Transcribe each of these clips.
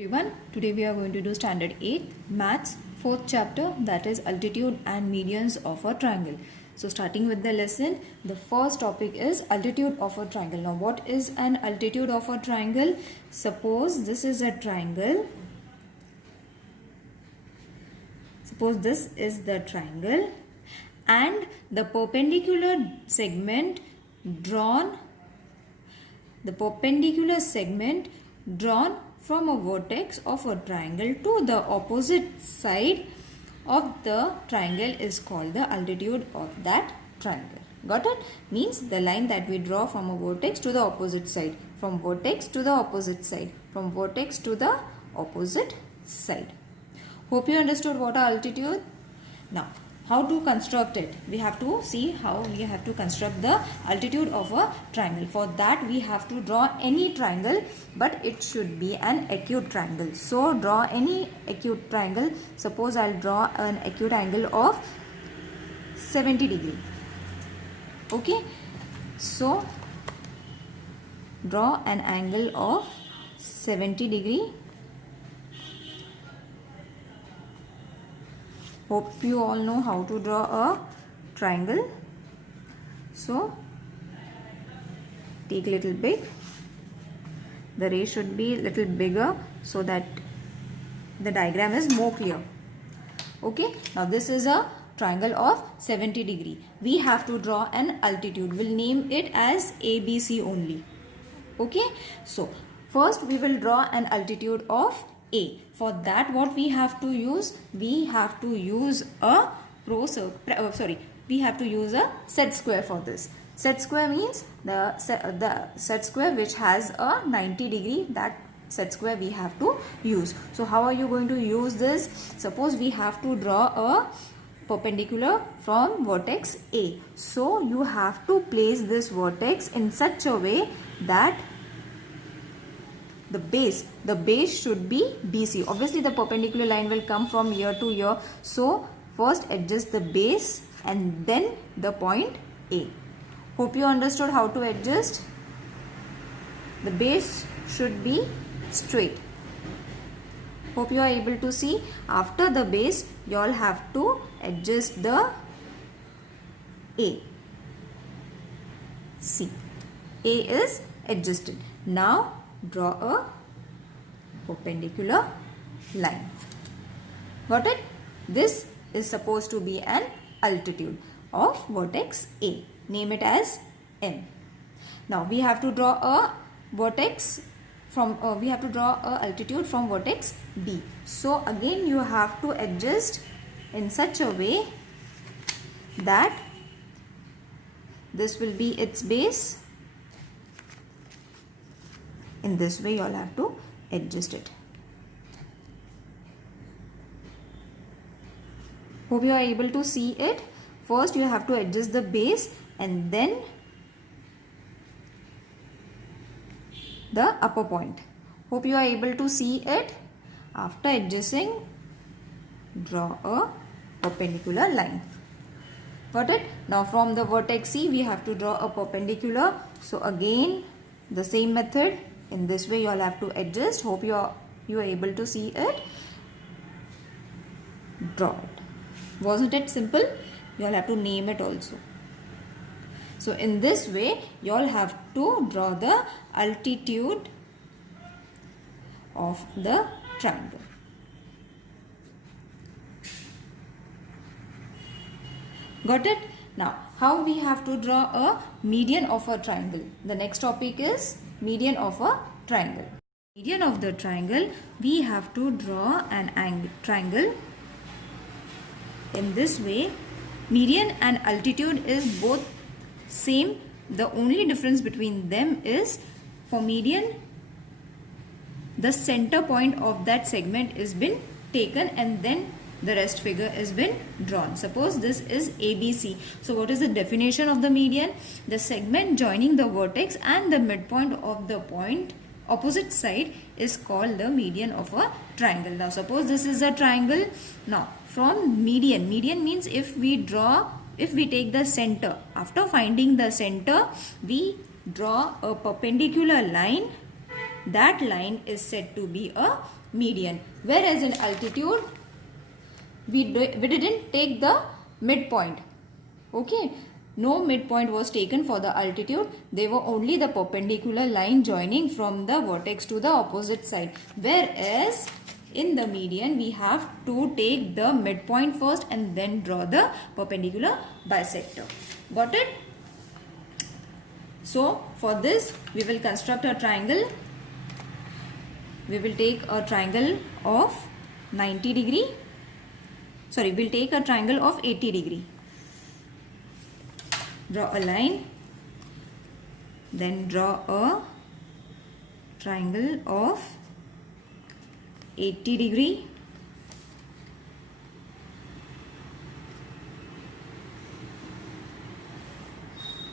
Everyone, today we are going to do standard 8 maths 4th chapter, that is altitude and medians of a triangle. So starting with the lesson, the first topic is altitude of a triangle. Now what is an altitude of a triangle? Suppose this is a triangle. Suppose this is the triangle and the perpendicular segment drawn from a vertex of a triangle to the opposite side of the triangle is called the altitude of that triangle. Got it? Means the line that we draw from a vertex to the opposite side. From vertex to the opposite side. From vertex to the opposite side. Hope you understood what are altitude. Now, how to construct it? We have to see how we have to construct the altitude of a triangle. For that we have to draw any triangle, but it should be an acute triangle. So draw any acute triangle. Suppose I'll draw an acute angle of 70 degree. Okay. So draw an angle of 70 degree. Hope you all know how to draw a triangle. So take little big. The ray should be little bigger so that the diagram is more clear. Okay. Now this is a triangle of 70 degree. We have to draw an altitude. We'll name it as ABC only. Okay. So first we will draw an altitude of A. For that what we have to use? We have to use a set square for this. Set square means the set square which has a 90 degree, that set square we have to use. So how are you going to use this? Suppose we have to draw a perpendicular from vertex A. So you have to place this vertex in such a way that the base should be BC. Obviously the perpendicular line will come from here to here. So first adjust the base and then the point A. Hope you understood how to adjust. The base should be straight. Hope you are able to see. After the base you all have to adjust the A. See, A is adjusted. Now draw a perpendicular line. Got it? This is supposed to be an altitude of vertex A. Name it as M. Now we have to draw a vertex from altitude from vertex B. So again you have to adjust in such a way that this will be its base. In this way you all have to adjust it. Hope you are able to see it. First you have to adjust the base and then the upper point. Hope you are able to see it. After adjusting, draw a perpendicular line. Got it? Now from the vertex C we have to draw a perpendicular. So again the same method. In this way you all have to adjust. Hope you are able to see it. Draw it. Wasn't it simple? You all have to name it also. So in this way you all have to draw the altitude of the triangle. Got it? Now how we have to draw a median of a triangle? The next topic is median of a triangle. Median of the triangle, we have to draw an triangle in this way. Median and altitude is both same. The only difference between them is, for median the center point of that segment is been taken and then the rest figure has been drawn. Suppose this is ABC. So what is the definition of the median? The segment joining the vertex and the midpoint of the point opposite side is called the median of a triangle. Now suppose this is a triangle. Now from median means if we take the center, after finding the center we draw a perpendicular line that line is said to be a median. Whereas in altitude, we didn't take the midpoint. Okay, no midpoint was taken for the altitude. They were only the perpendicular line joining from the vertex to the opposite side. Whereas in the median, we have to take the midpoint first and then draw the perpendicular bisector. Got it? So for this, we will construct a triangle. We will take a triangle of 90 degree. Sorry, we'll take a triangle of 80 degree. Draw a line. Then draw a triangle of 80 degree.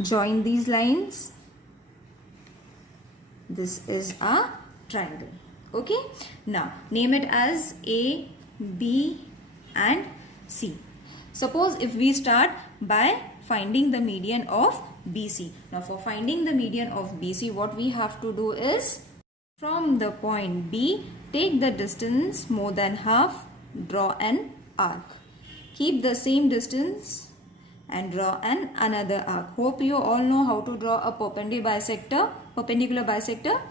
Join these lines. This is a triangle. Okay. Now name it as A, B and C. Suppose if we start by finding the median of BC. Now for finding the median of BC, what we have to do is from the point B, take the distance more than half, draw an arc. Keep the same distance and draw another arc. Hope you all know how to draw a perpendicular bisector.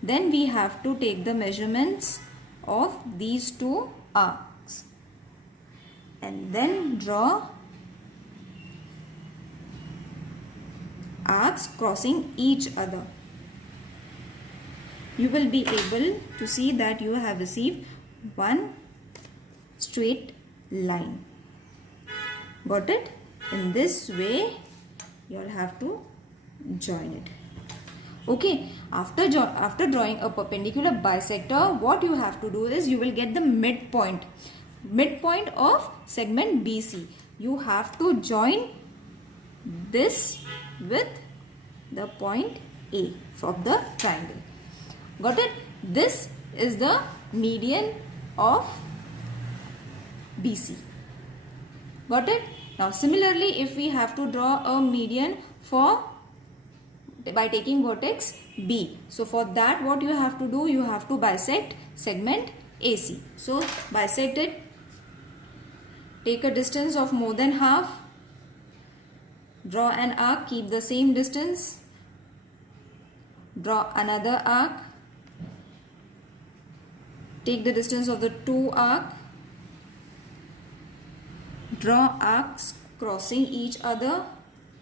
Then we have to take the measurements of these two arcs and then draw arcs crossing each other. You will be able to see that you have received one straight line. Got it? In this way, you will have to join it. Okay, after drawing a perpendicular bisector, what you have to do is you will get the midpoint of segment BC. You have to join this with the point A of the triangle. Got it? This is the median of BC. Got it? Now similarly, if we have to draw a median by taking vertex B. So for that, what you have to do, you have to bisect segment AC. So bisect it. Take a distance of more than half. Draw an arc, keep the same distance. Draw another arc. Take the distance of the two arcs. Draw arcs crossing each other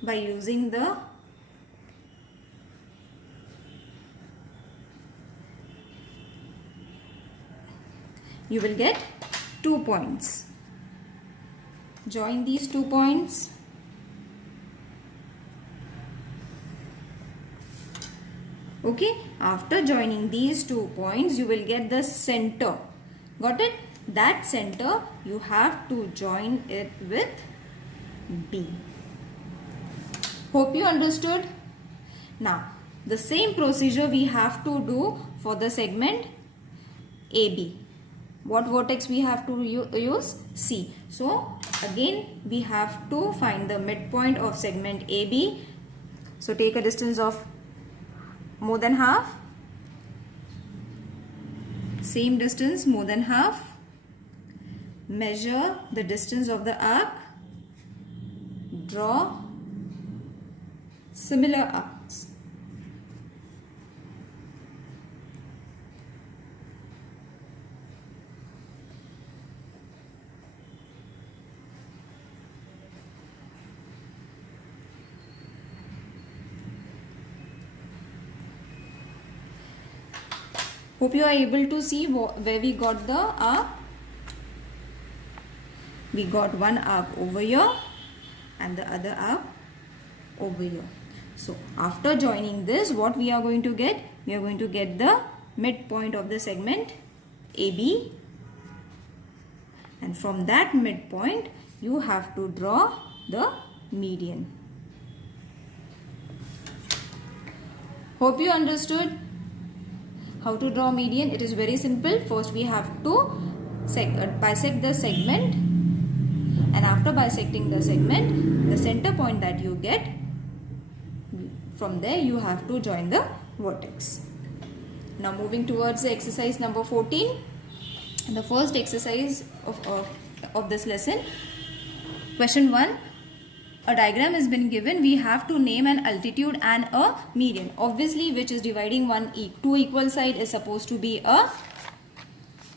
by using the you will get 2 points. Join these 2 points. Okay, after joining these 2 points, you will get the center. Got it? That center you have to join it with B. Hope you understood. Now, the same procedure we have to do for the segment AB. What vertex we have to use? C. So, again we have to find the midpoint of segment AB. So, take a distance of more than half. Same distance, more than half. Measure the distance of the arc. Draw similar arcs. Hope you are able to see where we got the arc. We got one arc over here and the other arc over here. So after joining this, what we are going to get? We are going to get the midpoint of the segment AB, and from that midpoint you have to draw the median. Hope you understood how to draw median. It is very simple. First we have to bisect the segment, and after bisecting the segment, the center point that you get, from there you have to join the vertex. Now moving towards the exercise number 14. The first exercise of this lesson. Question 1. A diagram has been given. We have to name an altitude and a median. Obviously, which is dividing two equal side is supposed to be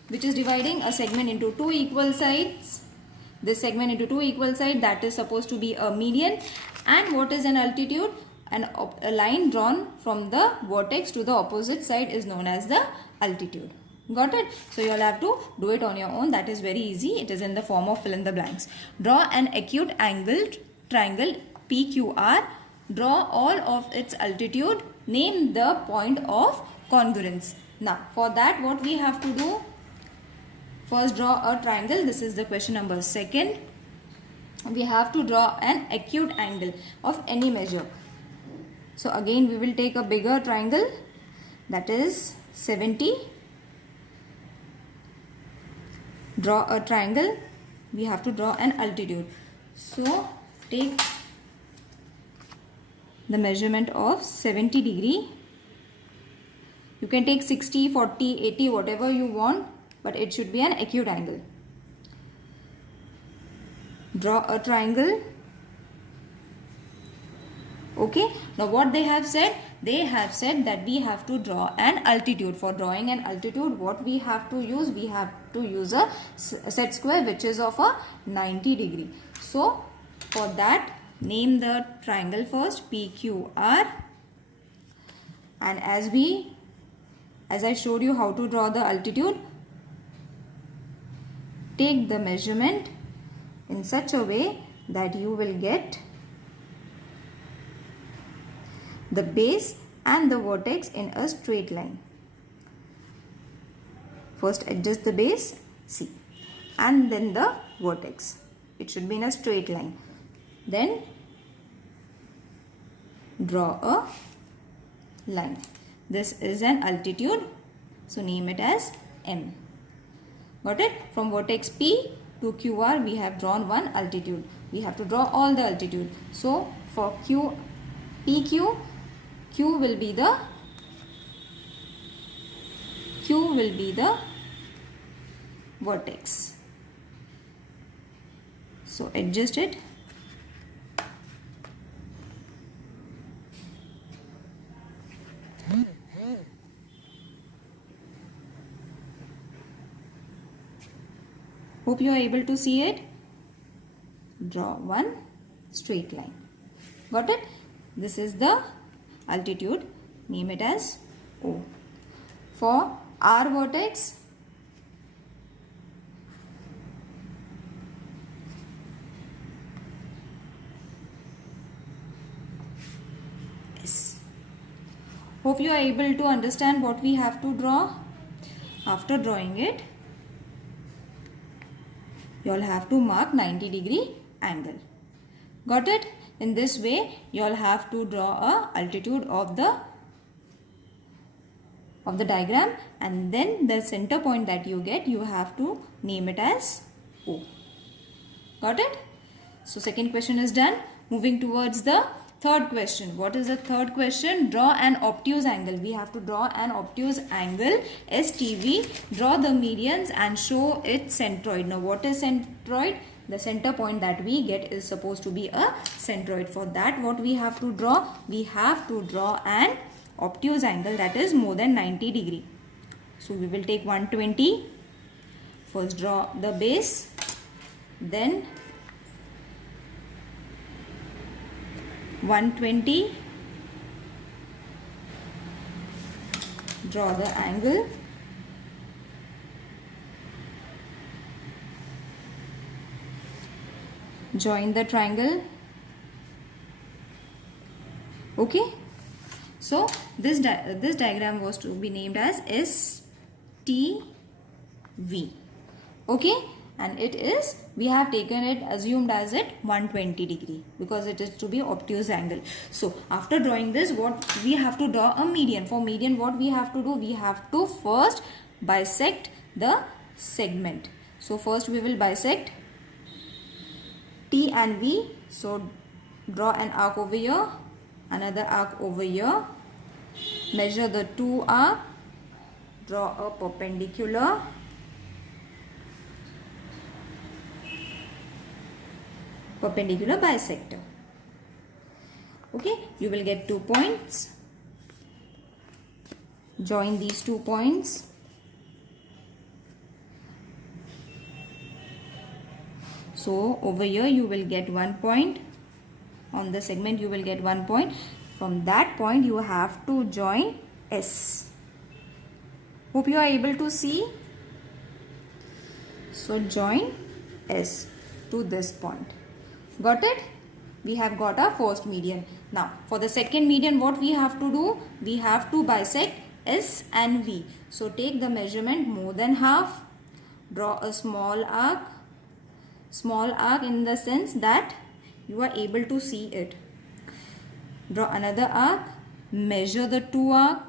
which is dividing a segment into two equal sides. This segment into two equal sides, that is supposed to be a median. And what is an altitude? A line drawn from the vertex to the opposite side is known as the altitude. Got it? So you all have to do it on your own. That is very easy. It is in the form of fill in the blanks. Draw an acute angled triangle PQR. Draw all of its altitude. Name the point of congruence. Now for that, what we have to do? First, draw a triangle. This is the question number 2. We have to draw an acute angle of any measure. So again, we will take a bigger triangle, that is 70. Draw a triangle. We have to draw an altitude. So take the measurement of 70 degree. You can take 60, 40, 80, whatever you want, but it should be an acute angle. Draw a triangle. Okay. Now what they have said? They have said that we have to draw an altitude. For drawing an altitude, what we have to use? We have to use a set square which is of a 90 degree. So for that, name the triangle first, PQR. And as I showed you how to draw the altitude, take the measurement in such a way that you will get the base and the vertex in a straight line. First adjust the base, see, and then the vertex. It should be in a straight line. Then draw a line. This is an altitude, so name it as M. Got it? From vertex P to QR, we have drawn one altitude. We have to draw all the altitude. So for PQ, Q will be the vertex. So adjust it. Hope you are able to see it. Draw one straight line. Got it? This is the altitude. Name it as O. For R vertex, S. Hope you are able to understand what we have to draw. After drawing it, you all have to mark 90 degree angle. Got it? In this way, you all have to draw a altitude of the diagram, and then the center point that you get, you have to name it as O. Got it? So second question is done. Moving towards the third question. What is the third question? Draw an obtuse angle. We have to draw an obtuse angle, STV. Draw the medians and show its centroid. Now what is centroid? The center point that we get is supposed to be a centroid. For that, what we have to draw? We have to draw an obtuse angle that is more than 90 degree. So we will take 120. First draw the base, then 120. Draw the angle. Join the triangle. Okay. So this diagram was to be named as STV. Okay. And it is, we have taken it, assumed as it 120 degree because it is to be obtuse angle. So after drawing this, what we have to draw a median. For median, what we have to do? We have to first bisect the segment. So first we will bisect T and V. So draw an arc over here, another arc over here. Measure the two arc draw a perpendicular bisector. Okay, you will get 2 points. Join these 2 points. So over here you will get 1 point. On the segment you will get 1 point. From that point you have to join S. Hope you are able to see. So join S to this point. Got it? We have got our first median. Now for the second median, what we have to do? We have to bisect S and V. So take the measurement more than half. Draw a small arc. Small arc in the sense that you are able to see it. Draw another arc. Measure the 2 arcs.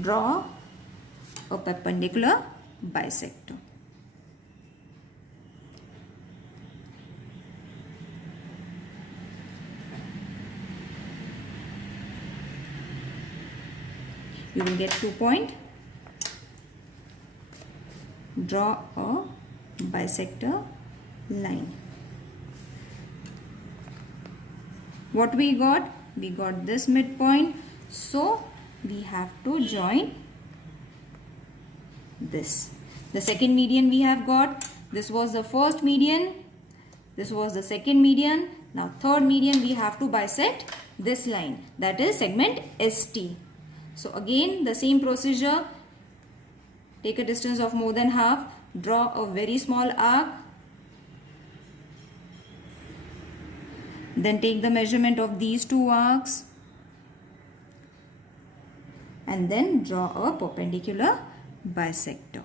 Draw a perpendicular bisector. You will get 2 points. Draw a bisector line. What we got? We got this midpoint. So we have to join this. The second median we have got. This was the first median. This was the second median. Now third median we have to bisect this line. That is segment ST. So again the same procedure. Take a distance of more than half. Draw a very small arc. Then take the measurement of these 2 arcs. And then draw a perpendicular bisector.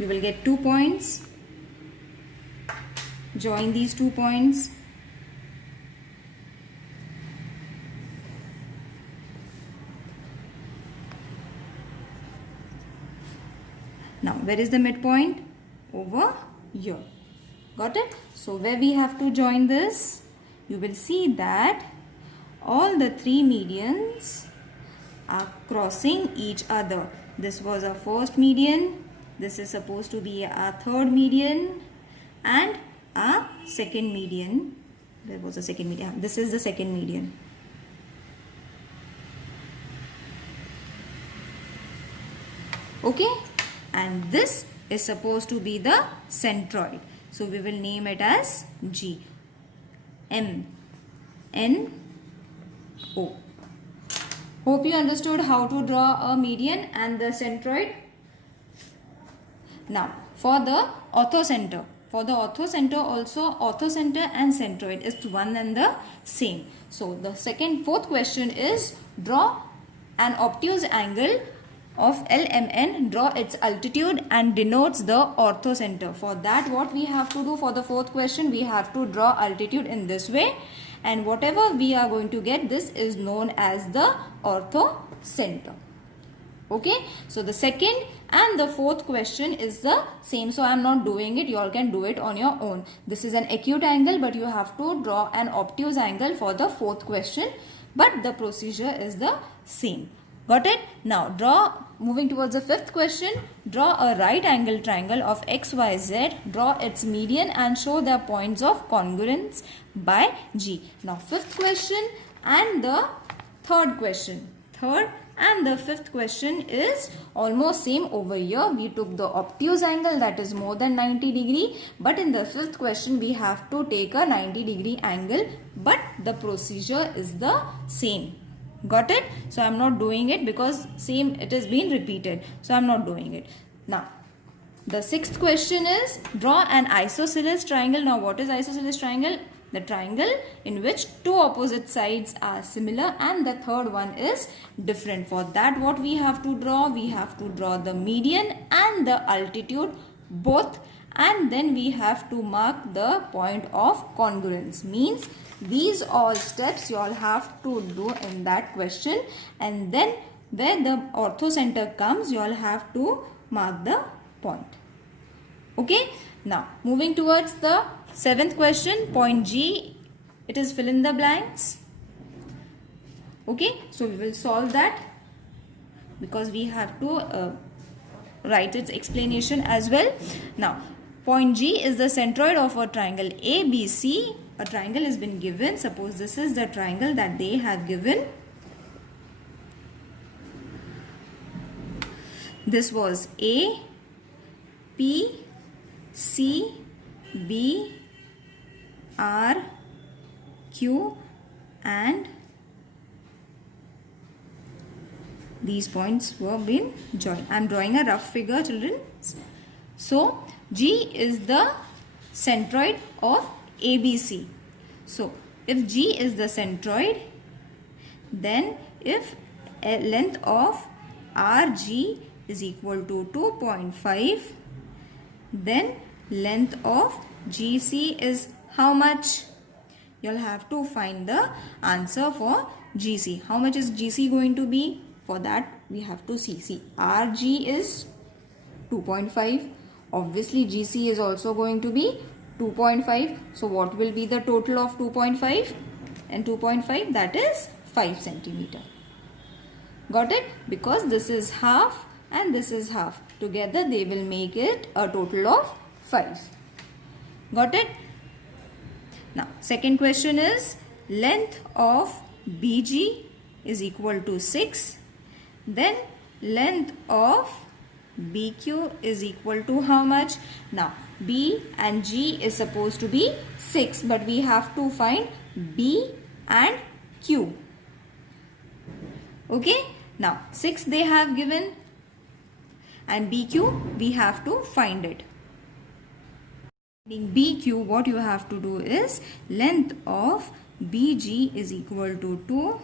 You will get 2 points. Join these 2 points. Now, where is the midpoint? Over here. Got it? So, where we have to join this? You will see that all the 3 medians are crossing each other. This was our first median. This is supposed to be our third median. And our second median. There was a second median. This is the second median. Okay? And this is supposed to be the centroid. So we will name it as G. M. N. O. Hope you understood how to draw a median and the centroid. Now, for the orthocenter. For the orthocenter also, orthocenter and centroid is one and the same. So, the fourth question is draw an obtuse angle of LMN, draw its altitude and denotes the orthocenter. For that, what we have to do for the fourth question, we have to draw altitude in this way. And whatever we are going to get, this is known as the orthocenter. Okay, so the second and the fourth question is the same. So I am not doing it. You all can do it on your own. This is an acute angle, but you have to draw an obtuse angle for the fourth question. But the procedure is the same. Got it? Now moving towards the fifth question. Draw a right angle triangle of XYZ. Draw its median and show the points of congruence by G. Now fifth question and the third question. Third and the fifth question is almost same over here. We took the obtuse angle, that is more than 90 degree. But in the fifth question we have to take a 90 degree angle. But the procedure is the same. Got it? So I am not doing it because same it is being repeated. So I am not doing it. Now the sixth question is draw an isosceles triangle. Now what is isosceles triangle? The triangle in which two opposite sides are similar and the third one is different. For that, what we have to draw? We have to draw the median and the altitude both, and then we have to mark the point of congruence. Means these all steps you all have to do in that question, and then where the orthocenter comes, you all have to mark the point. Okay, now moving towards the 7th question, point G, it is fill in the blanks. Okay, so we will solve that because we have to write its explanation as well. Now, point G is the centroid of a triangle ABC. A triangle has been given. Suppose this is the triangle that they have given. This was A, P, C, B, R, Q and these points were been joined. I am drawing a rough figure, children. So, G is the centroid of ABC. So, if G is the centroid, then if length of RG is equal to 2.5, then length of GC is how much? You'll have to find the answer for GC. How much is GC going to be? For that we have to see. RG is 2.5. Obviously GC is also going to be 2.5. So what will be the total of 2.5 and 2.5? That is 5 centimeter. Got it? Because this is half and this is half. Together they will make it a total of 5. Got it? Now second question is length of BG is equal to 6. Then length of BQ is equal to how much? Now B and G is supposed to be 6, but we have to find B and Q. Okay, now 6 they have given and BQ we have to find it. In BQ, what you have to do is length of BG is equal to 2,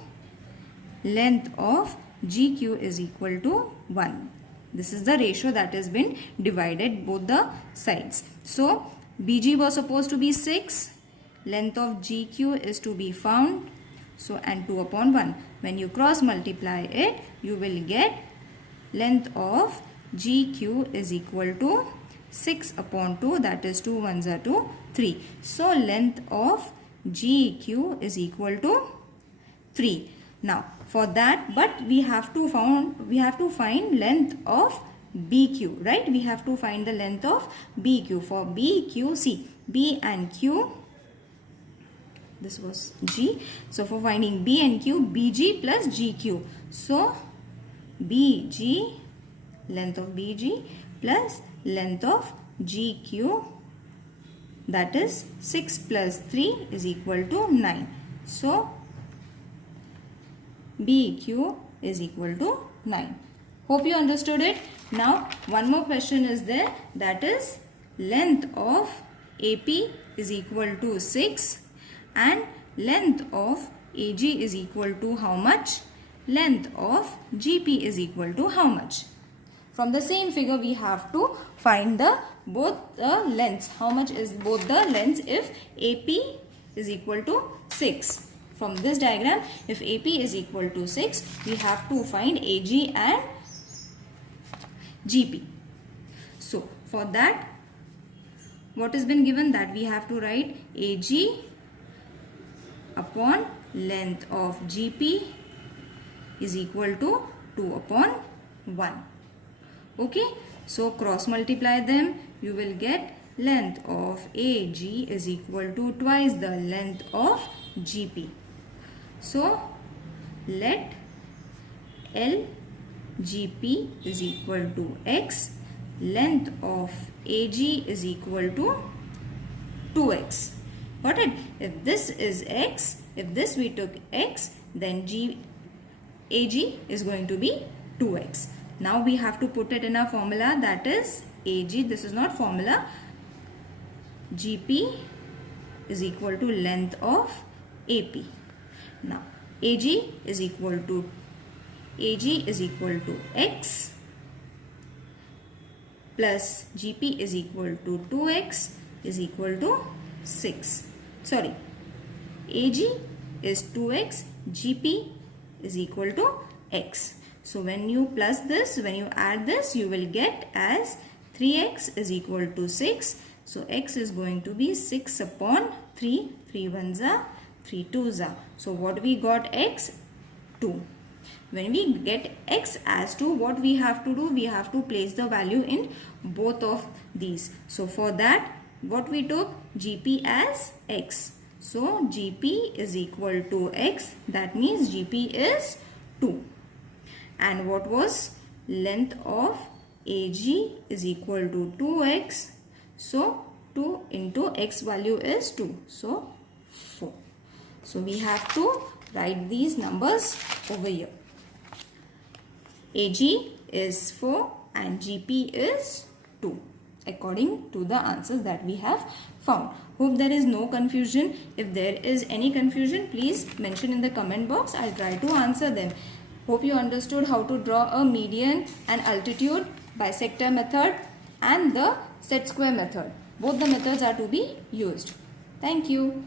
length of GQ is equal to 1. This is the ratio that has been divided both the sides. So, BG was supposed to be 6. Length of GQ is to be found. So, and 2 upon 1. When you cross multiply it, you will get length of GQ is equal to 6 upon 2. That is 2 ones are 2, 3. So, length of GQ is equal to 3. Now, for that, but we have to find length of BQ, right? We have to find the length of BQ. For BQ, see, B and Q, this was G. So, for finding B and Q, BG plus GQ. So, BG, length of BG plus length of GQ, that is 6 plus 3 is equal to 9. So, BQ is equal to 9. Hope you understood it. Now, one more question is there, that is length of AP is equal to 6 and length of AG is equal to how much? Length of GP is equal to how much? From the same figure, we have to find both the lengths. How much is both the lengths if AP is equal to 6? From this diagram, if AP is equal to 6, we have to find AG and GP. So, for that, what has been given? That we have to write AG upon length of GP is equal to 2 upon 1. Okay, so cross multiply them, you will get length of AG is equal to twice the length of GP. So, let LGP is equal to X, length of AG is equal to 2X. Got it? If this is X, if this we took X, then AG is going to be 2X. Now we have to put it in a formula, that is AG, this is not formula, GP is equal to length of AP. Now AG is equal to X plus GP is equal to 2X is equal to 6. Sorry, AG is 2X, GP is equal to X. So when you plus this, when you add this, you will get as 3x is equal to 6. So x is going to be 6 upon 3. 3 ones are 3 twos are. So what we got x? 2. When we get x as 2, what we have to do? We have to place the value in both of these. So for that, what we took? GP as x. So GP is equal to x. That means GP is 2. And what was length of AG is equal to 2x. So 2 into x value is 2. So 4. So we have to write these numbers over here. AG is 4 and GP is 2 according to the answers that we have found. Hope there is no confusion. If there is any confusion, please mention in the comment box. I'll try to answer them. Hope you understood how to draw a median and altitude bisector method and the set square method. Both the methods are to be used. Thank you.